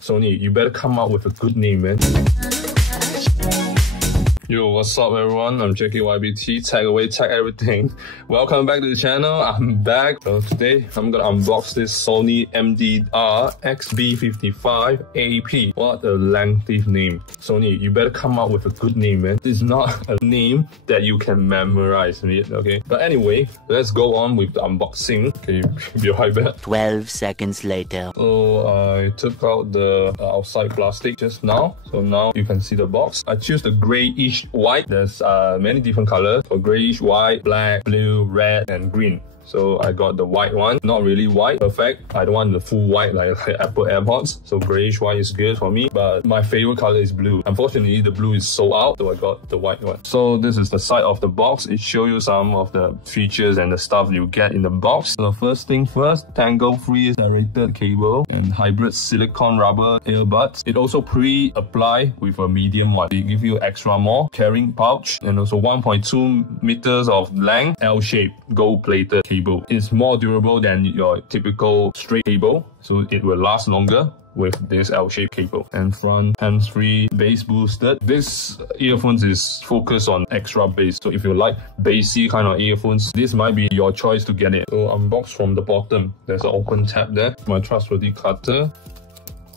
Sony, you better come out with a good name, man. Yo, what's up everyone? I'm JKYBT, tag away, tag everything. Welcome back to the channel. I'm back. So today I'm gonna unbox this Sony MDR XB55AP. What a lengthy name. Sony, you better come out with a good name, man. This is not a name that you can memorize, okay? But anyway, let's go on with the unboxing. Okay, be right back. 12 seconds later. So I took out the outside plastic just now. So now you can see the box. I choose the grayish white. There's many different colors. So grayish white, black, blue, red, and green. So I got the white one, not really white, perfect. I don't want the full white like Apple AirPods. So grayish white is good for me, but my favorite color is blue. Unfortunately, the blue is sold out, so I got the white one. So this is the side of the box. It shows you some of the features and the stuff you get in the box. So first thing first, tangle-free serrated cable and hybrid silicone rubber earbuds. It also pre-applied with a medium one. They give you extra more carrying pouch and also 1.2 meters of length, L-shaped, gold-plated cable. It's more durable than your typical straight cable, so it will last longer with this L-shaped cable. And front hands-free bass boosted. This earphones is focused on extra bass, so if you like bassy kind of earphones, this might be your choice to get it. So unbox from the bottom, there's an open tab there. My trustworthy cutter.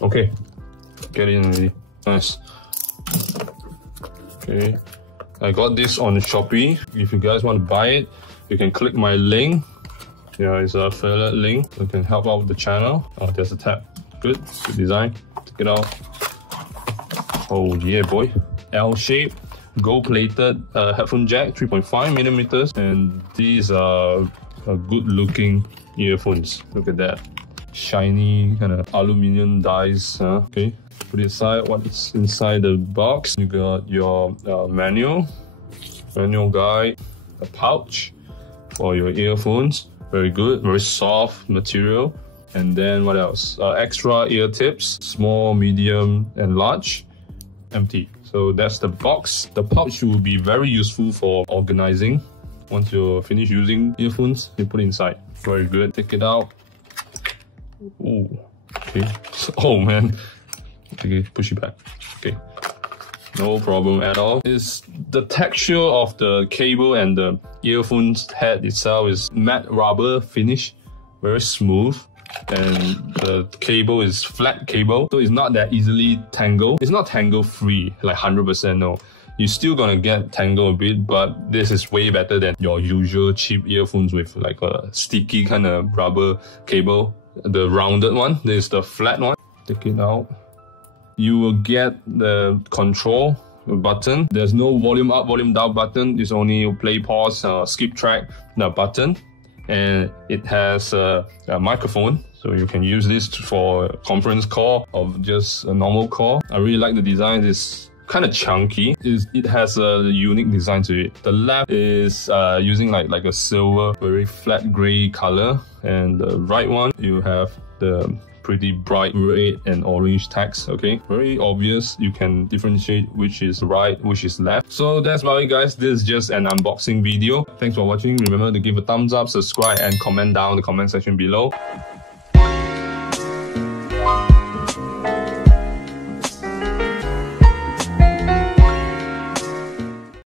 Okay, get in already. Nice. Okay, I got this on Shopee. If you guys want to buy it, you can click my link. Yeah, it's an affiliate link. You can help out with the channel. Oh, there's a tab. Good design. Check it out. Oh yeah, boy. L-shaped, gold-plated headphone jack, 3.5 millimeters, and these are good-looking earphones. Look at that, shiny kind of aluminium dies. Okay, put it aside. What's inside the box? You got your manual guide, a pouch for your earphones. Very good, very soft material. And then what else? Extra ear tips, small, medium, and large. Empty. So that's the box. The pouch will be very useful for organizing. Once you finish using earphones, you put it inside. Very good. Take it out. Oh, okay. Oh man. Okay, push it back. Okay. No problem at all. Is the texture of the cable and the earphones head itself is matte rubber finish, very smooth, and the cable is flat cable, so it's not that easily tangled. It's not tangle free like 100%, no. You're still gonna get tangled a bit, but this is way better than your usual cheap earphones with like a sticky kind of rubber cable. The rounded one, this is the flat one. Take it out. You will get the control button. There's no volume up, volume down button. It's only play, pause, skip track button. And it has a microphone, so you can use this for a conference call or just a normal call. I really like the design. It's kind of chunky. It has a unique design to it. The left is using like a silver, very flat gray color, and the right one you have the pretty bright red and orange text. Okay, very obvious. You can differentiate which is right, which is left. So that's about it, guys. This is just an unboxing video. Thanks for watching. Remember to give a thumbs up, subscribe, and comment down in the comment section below.